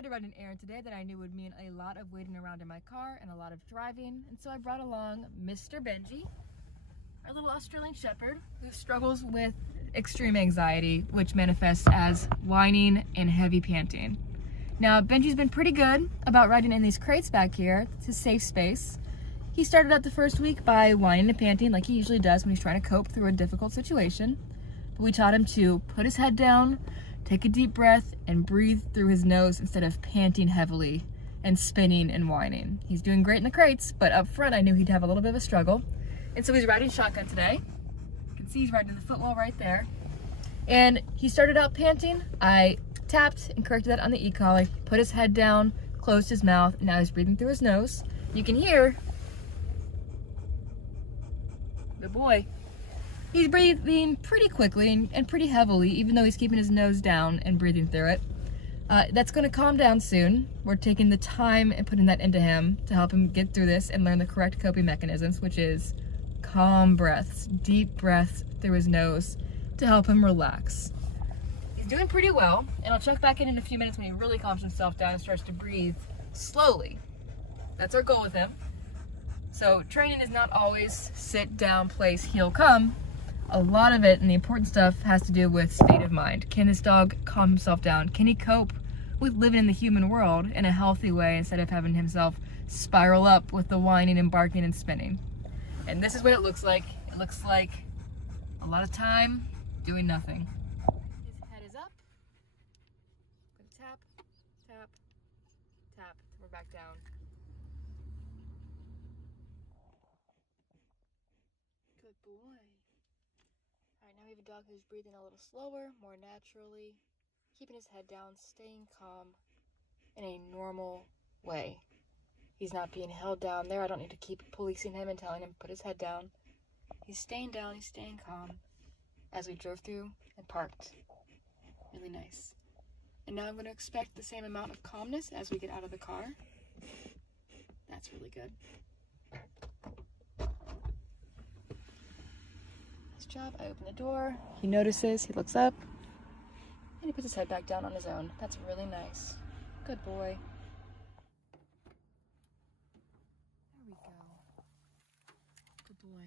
had to run an errand today that I knew would mean a lot of waiting around in my car and a lot of driving, and so I brought along Mr. Benji, our little Australian Shepherd, who struggles with extreme anxiety, which manifests as whining and heavy panting. Now, Benji's been pretty good about riding in these crates back here. It's his safe space. He started out the first week by whining and panting like he usually does when he's trying to cope through a difficult situation. But we taught him to put his head down, take a deep breath, and breathe through his nose instead of panting heavily and spinning and whining. He's doing great in the crates, but up front I knew he'd have a little bit of a struggle. And so he's riding shotgun today. You can see he's riding the footwell right there. And he started out panting. I tapped and corrected that on the e-collar. He put his head down, closed his mouth, and now he's breathing through his nose. You can hear, good boy. He's breathing pretty quickly and pretty heavily, even though he's keeping his nose down and breathing through it. That's gonna calm down soon. We're taking the time and putting that into him to help him get through this and learn the correct coping mechanisms, which is calm breaths, deep breaths through his nose to help him relax. He's doing pretty well, and I'll check back in a few minutes when he really calms himself down and starts to breathe slowly. That's our goal with him. So training is not always sit down, place, he'll come. A lot of it and the important stuff has to do with state of mind. Can this dog calm himself down? Can he cope with living in the human world in a healthy way instead of having himself spiral up with the whining and barking and spinning? And this is what it looks like. It looks like a lot of time doing nothing. His head is up. Tap, tap, tap. We're back down. Good boy. Alright, now we have a dog who's breathing a little slower, more naturally, keeping his head down, staying calm in a normal way. He's not being held down there. I don't need to keep policing him and telling him to put his head down. He's staying down, he's staying calm as we drove through and parked. Really nice. And now I'm going to expect the same amount of calmness as we get out of the car. That's really good. Nice job. I open the door. He notices, he looks up, and he puts his head back down on his own. That's really nice. Good boy. There we go. Good boy.